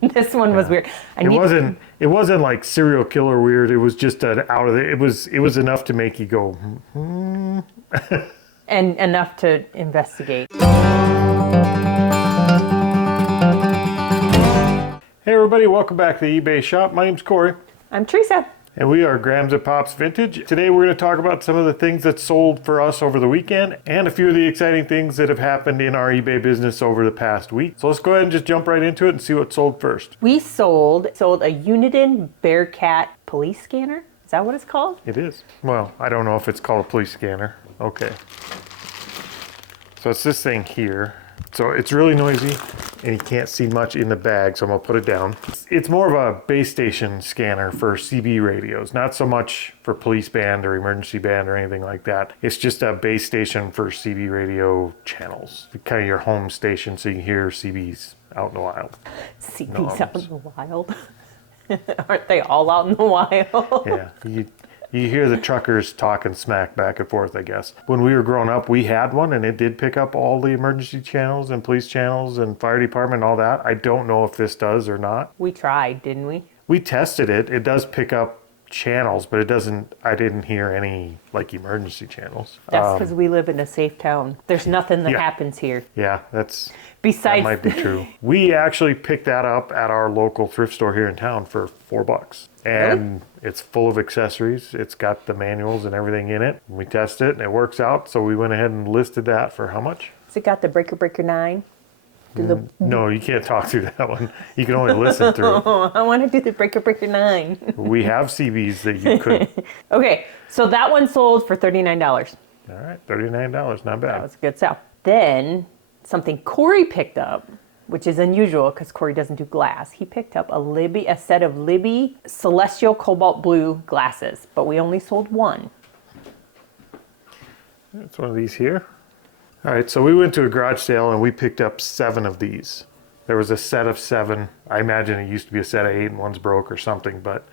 This one was weird. It wasn't like serial killer weird. It was just it was enough to make you go, hmm. And enough to investigate. Hey everybody, welcome back to the eBay shop. My name's Corey. I'm Teresa. And we are Grams and Pops Vintage. Today we're going to talk about some of the things that sold for us over the weekend and a few of the exciting things that have happened in our eBay business over the past week. So let's go ahead and just jump right into it and see what sold first. We sold a Uniden Bearcat police scanner. Is that what it's called? It is. Well, I don't know if it's called a police scanner. Okay. So it's this thing here. So it's really noisy and you can't see much in the bag, so I'm gonna put it down. It's more of a base station scanner for CB radios, not so much for police band or emergency band or anything like that. It's just a base station for CB radio channels. Kind of your home station so you can hear CBs out in the wild. CBs out in the wild? Aren't they all out in the wild? Yeah. You hear the truckers talking smack back and forth, I guess. When we were growing up, we had one, and it did pick up all the emergency channels and police channels and fire department and all that. I don't know if this does or not. We tried, didn't we? We tested it. It does pick up channels, but it doesn't. I didn't hear any like emergency channels. That's because we live in a safe town. There's nothing that happens here. Yeah, that might be true. We actually picked that up at our local thrift store here in town for $4. And It's full of accessories. It's got the manuals and everything in it. We tested it and it works out. So we went ahead and listed that for how much? Has it got the Breaker 9? No, you can't talk through that one. You can only listen through it. Oh, I want to do the Breaker 9. We have CBs that you could. Okay, so that one sold for $39. All right, $39, not bad. That was a good sell. Then something Corey picked up, which is unusual because Corey doesn't do glass. He picked up a set of Libby Celestial Cobalt Blue glasses, but we only sold one. It's one of these here. All right, so we went to a garage sale and we picked up 7 of these. There was a set of 7. I imagine it used to be a set of 8 and one's broke or something, but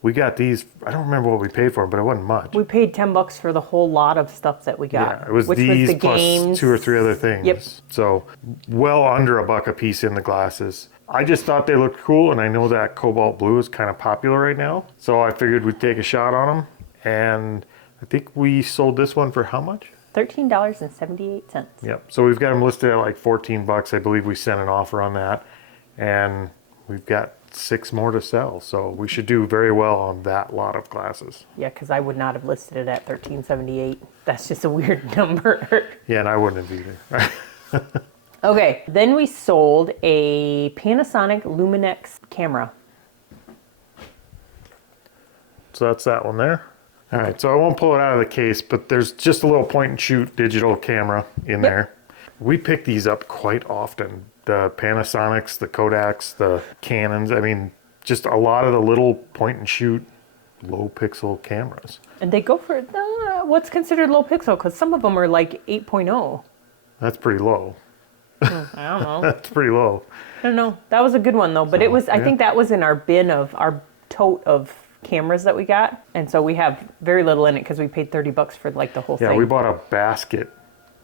we got these. I don't remember what we paid for them, but it wasn't much. We paid $10 for the whole lot of stuff that we got. Yeah, it was these plus 2 or 3 other things. Yep. So well under $1 a piece in the glasses. I just thought they looked cool, and I know that cobalt blue is kind of popular right now. So I figured we'd take a shot on them, and I think we sold this one for how much? $13.78. Yep. So we've got them listed at like $14. I believe we sent an offer on that, and we've got 6 more to sell, so we should do very well on that lot of glasses. Yeah, because I would not have listed it at $13.78. That's just a weird number. Yeah, and I wouldn't have either. Okay, then we sold a Panasonic Luminex camera. So that's that one there. All right, so I won't pull it out of the case, but there's just a little point and shoot digital camera in there. We pick these up quite often. The Panasonics, the Kodaks, the Canons. I mean, just a lot of the little point and shoot low pixel cameras. And they go for what's considered low pixel, because some of them are like 8.0. That's pretty low. I don't know. That's pretty low. I don't know. That was a good one though, but it was. I think that was in our bin of our tote of cameras that we got, and so we have very little in it because we paid $30 for like the whole thing. Yeah, we bought a basket.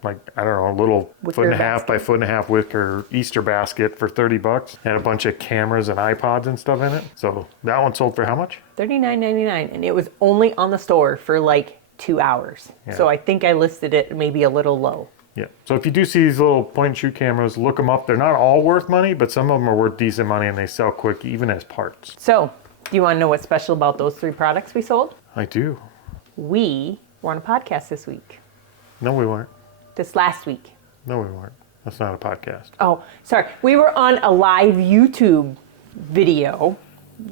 Like, I don't know, a little wicker 1.5 by 1.5 wicker Easter basket for $30. Had a bunch of cameras and iPods and stuff in it. So that one sold for how much? $39.99, and it was only on the store for like 2 hours. Yeah. So I think I listed it maybe a little low. Yeah. So if you do see these little point and shoot cameras, look them up. They're not all worth money, but some of them are worth decent money and they sell quick, even as parts. So, do you want to know what's special about those 3 products we sold? I do. We were on a podcast this week. No, we weren't. This last week. No, we weren't. That's not a podcast. Oh, sorry. We were on a live YouTube video.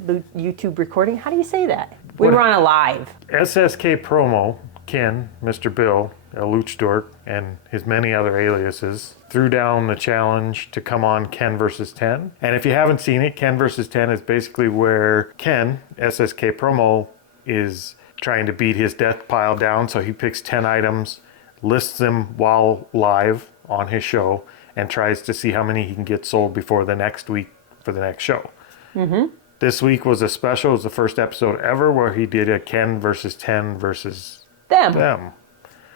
The YouTube recording. How do you say that? We were on a live. SSK Promo, Ken, Mr. Bill, El Luchador, and his many other aliases threw down the challenge to come on Ken versus 10. And if you haven't seen it, Ken versus 10 is basically where Ken, SSK Promo, is trying to beat his death pile down. So he picks 10 items, lists them while live on his show, and tries to see how many he can get sold before the next week for the next show. Mm-hmm. This week was a special. It was the first episode ever where he did a Ken versus 10 versus them.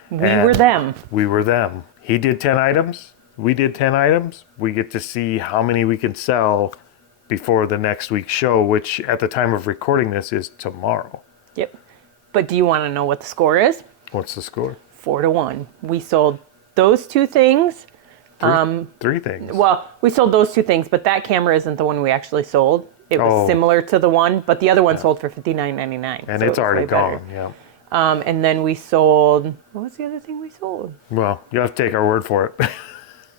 We were them. We were them. He did 10 items. We did 10 items. We get to see how many we can sell before the next week's show, which at the time of recording this is tomorrow. Yep. But do you want to know what the score is? What's the score? 4-1. We sold those two things. Three things. Well, we sold those two things, but that camera isn't the one we actually sold. It was similar to the one, but the other one sold for $59.99. And so it's already gone, better. yeah. And then we sold, what was the other thing we sold? Well, you have to take our word for it.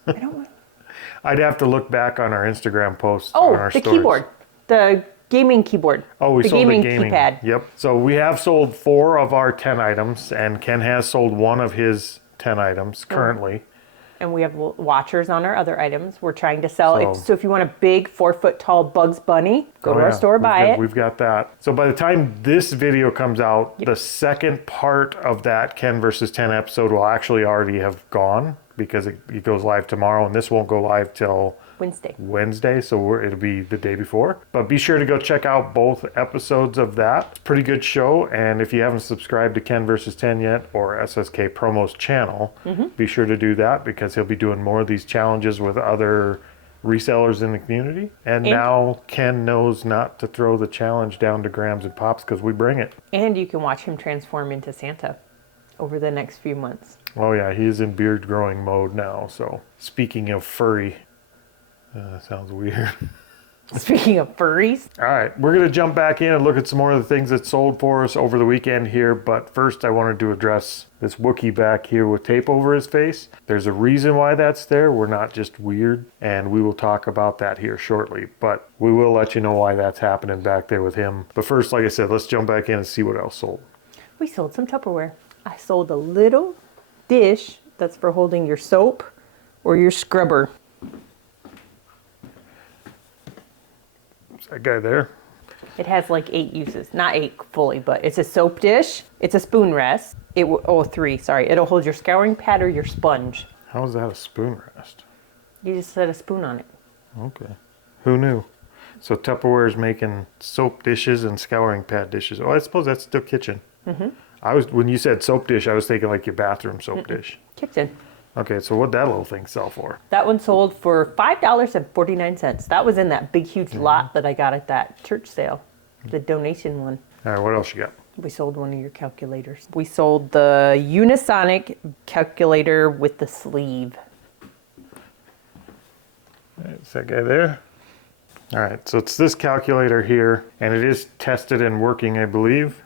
I don't. I'd have to look back on our Instagram posts on our the stories. keyboard. The gaming keyboard. Oh, we the sold gaming the gaming keypad. Yep. So we have sold 4 of our 10 items, and Ken has sold 1 of his 10 items currently. And we have watchers on our other items. We're trying to sell. So- So if you want a big 4-foot tall Bugs Bunny, go to our store, buy it. We've got that. So by the time this video comes out, the second part of that Ken versus 10 episode will actually already have gone because it goes live tomorrow, and this won't go live till Wednesday, so it'll be the day before. But be sure to go check out both episodes of that. Pretty good show, and if you haven't subscribed to Ken vs. 10 yet, or SSK Promo's channel, be sure to do that because he'll be doing more of these challenges with other resellers in the community. And now Ken knows not to throw the challenge down to grams and pops because we bring it. And you can watch him transform into Santa over the next few months. Oh yeah, he's in beard growing mode now. So speaking of furry, that sounds weird. Speaking of furries. All right, we're going to jump back in and look at some more of the things that sold for us over the weekend here. But first, I wanted to address this Wookiee back here with tape over his face. There's a reason why that's there. We're not just weird, and we will talk about that here shortly. But we will let you know why that's happening back there with him. But first, like I said, let's jump back in and see what else sold. We sold some Tupperware. I sold a little dish that's for holding your soap or your scrubber. That guy there. It has like 8 uses. Not 8 fully, but it's a soap dish. It's a spoon rest. 3, sorry. It'll hold your scouring pad or your sponge. How is that a spoon rest? You just set a spoon on it. Okay. Who knew? So Tupperware is making soap dishes and scouring pad dishes. Oh, I suppose that's still kitchen. When you said soap dish, I was thinking like your bathroom soap dish. Kitchen. Okay, so what'd that little thing sell for? That one sold for $5.49. That was in that big, huge lot that I got at that church sale, the donation one. All right, what else you got? We sold one of your calculators. We sold the Unisonic calculator with the sleeve. All right, is that guy there? All right, so it's this calculator here, and it is tested and working, I believe.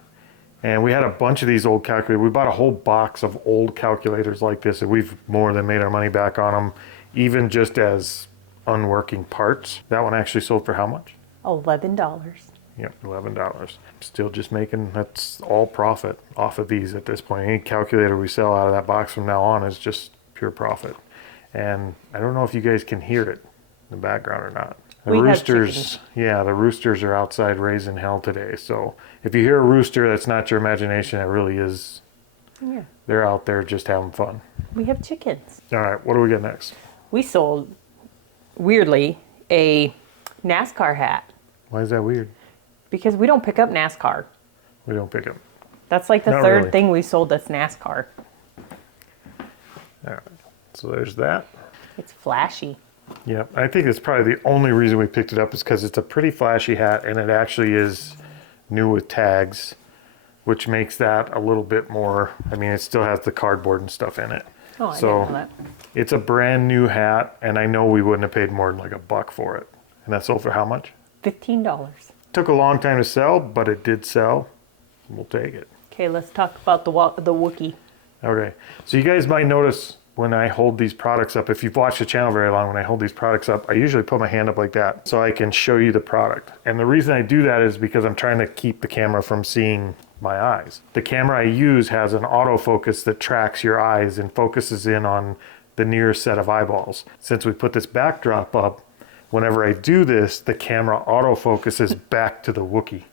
And we had a bunch of these old calculators. We bought a whole box of old calculators like this, and we've more than made our money back on them, even just as unworking parts. That one actually sold for how much? $11. Yep, $11. Still just making, that's all profit off of these at this point. Any calculator we sell out of that box from now on is just pure profit. And I don't know if you guys can hear it in the background or not. The roosters, the roosters are outside raising hell today. So if you hear a rooster, that's not your imagination. It really is. Yeah. They're out there just having fun. We have chickens. All right, what do we get next? We sold, weirdly, a NASCAR hat. Why is that weird? Because we don't pick up NASCAR. We don't pick them. That's like the Not third really. thing we sold that's NASCAR. All right, so there's that. It's flashy. Yeah, I think that's probably the only reason we picked it up is because it's a pretty flashy hat, and it actually is new with tags, which makes that a little bit more, I mean, it still has the cardboard and stuff in it. Oh, I So didn't know that. it's a brand new hat, and I know we wouldn't have paid more than like $1 for it. And that sold for how much? $15. Took a long time to sell, but it did sell. We'll take it. Okay, let's talk about the Wookiee. Okay, so you guys might notice when I hold these products up, if you've watched the channel very long, when I hold these products up, I usually put my hand up like that so I can show you the product. And the reason I do that is because I'm trying to keep the camera from seeing my eyes. The camera I use has an autofocus that tracks your eyes and focuses in on the nearest set of eyeballs. Since we put this backdrop up, whenever I do this, the camera autofocuses back to the Wookiee.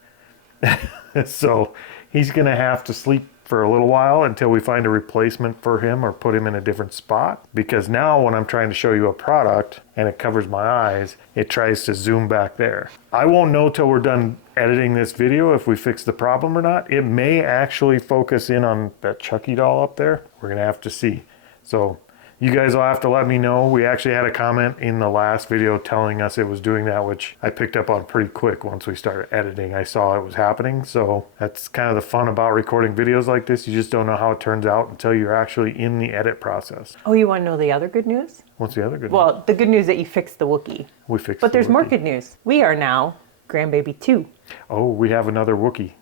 So he's gonna have to sleep for a little while until we find a replacement for him or put him in a different spot. Because now when I'm trying to show you a product and it covers my eyes, it tries to zoom back there. I won't know till we're done editing this video if we fix the problem or not. It may actually focus in on that Chucky doll up there. We're gonna have to see. So You guys will have to let me know. We actually had a comment in the last video telling us it was doing that, which I picked up on pretty quick once we started editing. I saw it was happening. So that's kind of the fun about recording videos like this. You just don't know how it turns out until you're actually in the edit process. Oh, you want to know the other good news? What's the other good news? Well, the good news that you fixed the Wookiee. We fixed But the there's more Wookiee. good news. We are now grandbaby 2. Oh, we have another Wookiee.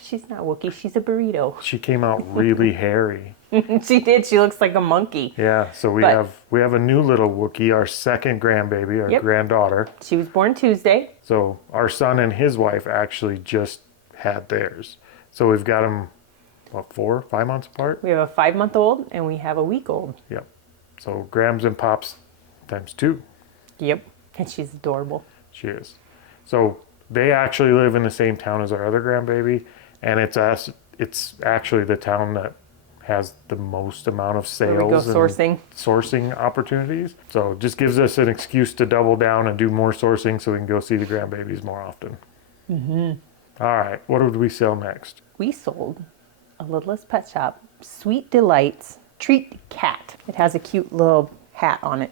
She's not Wookiee, she's a burrito. She came out really hairy. She did, she looks like a monkey. Yeah, so we But- have a new little Wookiee, our second grandbaby, our Yep. granddaughter. She was born Tuesday. So our son and his wife actually just had theirs. So we've got them, what, 4, 5 months apart? We have a 5-month-old and we have a week-old. Yep. So Grams and Pops times 2. Yep. And she's adorable. She is. So they actually live in the same town as our other grandbaby, and it's actually the town that has the most amount of Where we go sales sourcing. and sourcing opportunities. So it just gives us an excuse to double down and do more sourcing so we can go see the grandbabies more often. All right, what would we sell next? We sold a Littlest Pet Shop Sweet Delights Treat Cat. It has a cute little hat on it.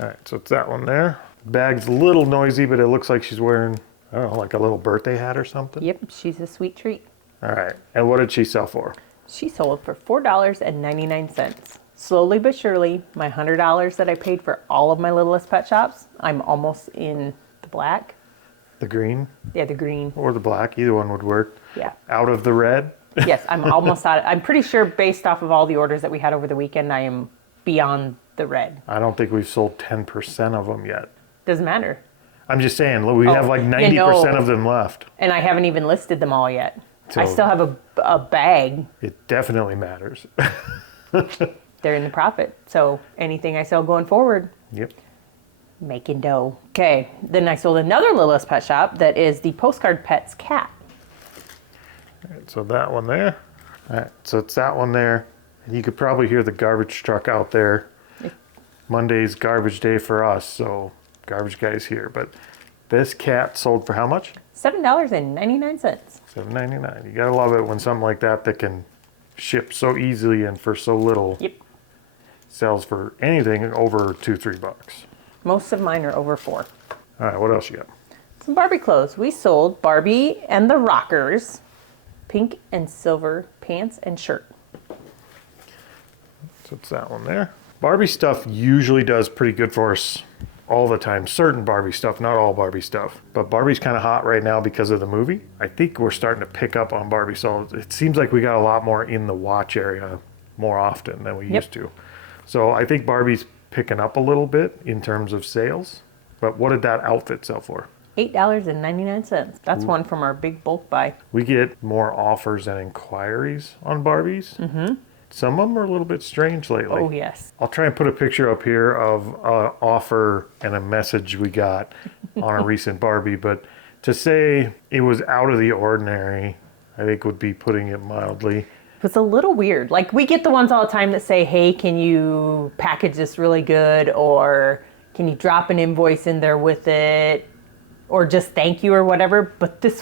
All right, so it's that one there. Bag's a little noisy, but it looks like she's wearing, I don't know, like a little birthday hat or something. Yep, she's a sweet treat. All right, and what did she sell for? She sold for $4.99. Slowly but surely, my $100 that I paid for all of my Littlest Pet Shops, I'm almost in the black. The green Yeah, the green. or the black, either one would work. Yeah. Out of the red. Yes, I'm almost out. I'm pretty sure based off of all the orders that we had over the weekend, I am beyond the red. I don't think we've sold 10% of them yet. Doesn't matter. I'm just saying, look, we have like 90% no. of them left. And I haven't even listed them all yet. I So- still have a bag. It definitely matters. They're in the profit. So anything I sell going forward, Yep. making dough. Okay, then I sold another Littlest Pet Shop that is the Postcard Pets cat. All right, so that one there. All right, so it's that one there. And you could probably hear the garbage truck out there. Monday's garbage day for us, so garbage guy's here. But this cat sold for how much? $7.99. $7.99. You gotta love it when something like that can ship so easily and for so little Yep. sells for anything over $2-3. Most of mine are over 4. All right, what else you got? Some Barbie clothes. We sold Barbie and the Rockers, pink and silver pants and shirt. So it's that one there. Barbie stuff usually does pretty good for us all the time. Certain Barbie stuff, not all Barbie stuff. But Barbie's kind of hot right now because of the movie. I think we're starting to pick up on Barbie. So it seems like we got a lot more in the watch area more often than we used to. So I think Barbie's picking up a little bit in terms of sales. But what did that outfit sell for? $8.99. That's one from our big bulk buy. We get more offers and inquiries on Barbies. Mm-hmm. Some of them are a little bit strange lately. Oh, yes. I'll try and put a picture up here of an offer and a message we got on a recent Barbie, but to say it was out of the ordinary, I think would be putting it mildly. It was a little weird. Like, we get the ones all the time that say, hey, can you package this really good? Or can you drop an invoice in there with it? Or just thank you or whatever. But this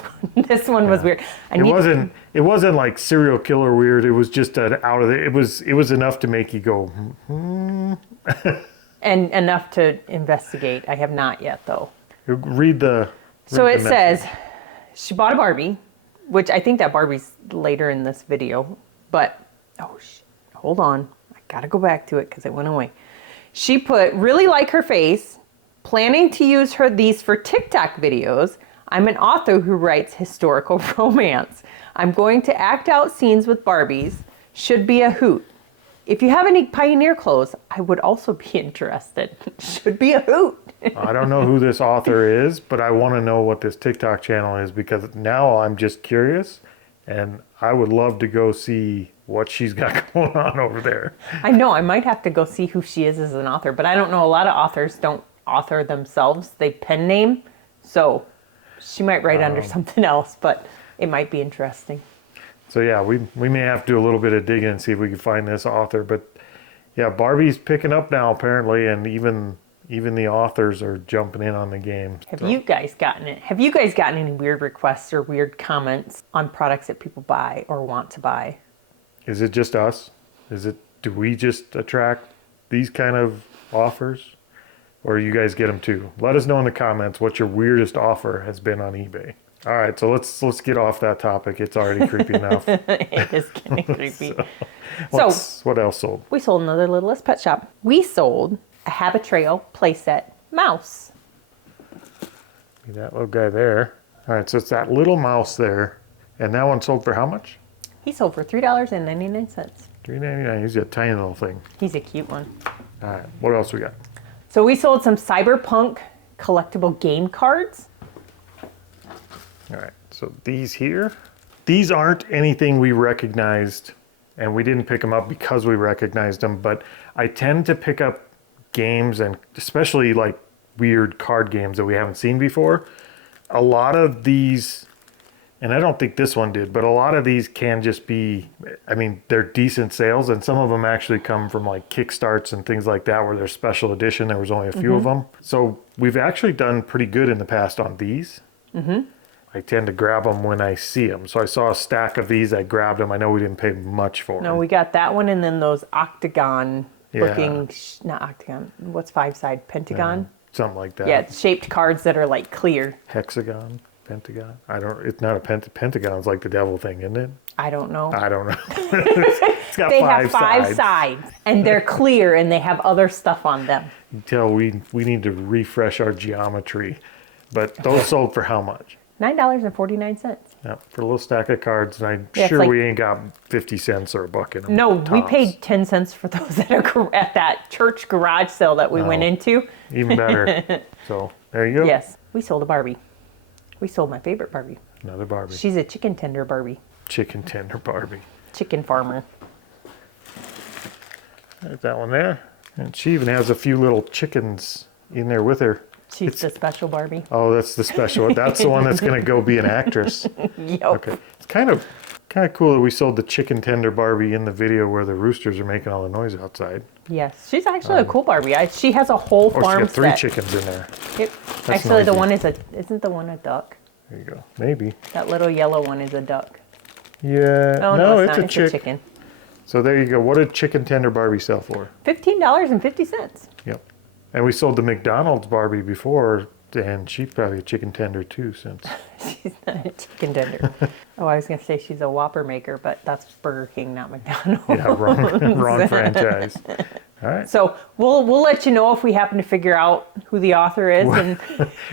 one was weird. It wasn't like serial killer weird. It was just an out of the, it was enough to make you go, And enough to investigate. I have not yet, though. read the. So read it the says message. she bought a Barbie, which I think that Barbie's later in this video. But, hold on. I gotta go back to it because it went away. She put, really like her face, planning to use these for TikTok videos. I'm an author who writes historical romance. I'm going to act out scenes with Barbies. Should be a hoot. If you have any Pioneer clothes, I would also be interested. Should be a hoot. I don't know who this author is, but I want to know what this TikTok channel is because now I'm just curious and I would love to go see what she's got going on over there. I know, I might have to go see who she is as an author, but I don't know. A lot of authors don't author themselves. They pen name. So she might write under something else, but it might be interesting. So yeah, we may have to do a little bit of digging and see if we can find this author. But yeah, Barbie's picking up now apparently, and even the authors are jumping in on the game. Have you guys gotten it? Have you guys gotten any weird requests or weird comments on products that people buy or want to buy? Is it just us? do we just attract these kind of offers? Or you guys get them too? Let us know in the comments what your weirdest offer has been on eBay. All right, so let's get off that topic. It's already creepy enough. It is getting creepy. What else sold? We sold another Littlest Pet Shop. We sold a Habitrail playset mouse. That little guy there. All right, so it's that little mouse there. And that one sold for how much? He sold for $3.99. $3.99. He's a tiny little thing. He's a cute one. All right, what else we got? So we sold some Cyberpunk collectible game cards. All right, so these here, these aren't anything we recognized, and we didn't pick them up because we recognized them, but I tend to pick up games, and especially like weird card games that we haven't seen before. A lot of these, and I don't think this one did, but a lot of these can just be, I mean, they're decent sales, and some of them actually come from like Kickstarts and things like that where they're special edition. There was only a few of them. So we've actually done pretty good in the past on these. I tend to grab them when I see them. So I saw a stack of these, I grabbed them. I know we didn't pay much for them. No, we got that one and then those octagon looking, not octagon, what's five-side, pentagon? Something like that. Yeah, it's shaped cards that are like clear. Hexagon, pentagon. It's not a pentagon. It's like the devil thing, isn't it? I don't know. I don't know. It's got They five have five sides. sides and they're clear and they have other stuff on them. Until we need to refresh our geometry. But those sold for how much? $9.49. Yeah, for a little stack of cards, and I'm Yeah, sure it's like- we ain't got 50 cents or a buck in them. No, we tops. paid 10 cents for those that are at that church garage sale that we went into. Even better. So there you go. Yes, we sold a Barbie. We sold my favorite Barbie. Another Barbie. She's a chicken tender Barbie. Chicken tender Barbie. Chicken farmer. There's that one there. And she even has a few little chickens in there with her. She's the special Barbie. Oh, that's the special. That's the one that's going to go be an actress. Yep. Okay. It's kind of cool that we sold the chicken tender Barbie in the video where the roosters are making all the noise outside. Yes, she's actually a cool Barbie. She has a whole Oh, she farm got three set. chickens in there. Yep. Actually, the noisy. one isn't the one a duck? There you go. Maybe. That little yellow one is a duck. Yeah. Oh, no, it's it's not. a chick. chicken. So there you go. What did chicken tender Barbie sell for? $15.50. Yep. And we sold the McDonald's Barbie before, and she's probably a chicken tender too, since. She's not a chicken tender. Oh, I was going to say she's a Whopper maker, but that's Burger King, not McDonald's. Yeah, wrong franchise. All right. So we'll let you know if we happen to figure out who the author is and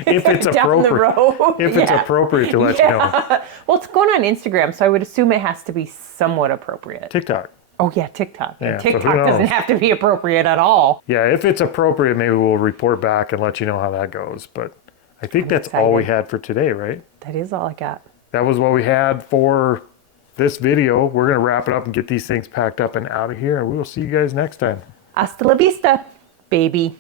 If it's down the appropriate. road. If it's Yeah. appropriate to let you know. Well, it's going on Instagram, so I would assume it has to be somewhat appropriate. TikTok. Oh yeah, TikTok. Yeah, And so who TikTok doesn't knows? have to be appropriate at all. Yeah, if it's appropriate, maybe we'll report back and let you know how that goes. But I think that's all we excited. had for today, right? That is all I got. That was what we had for this video. We're going to wrap it up and get these things packed up and out of here. And we will see you guys next time. Hasta la vista, baby.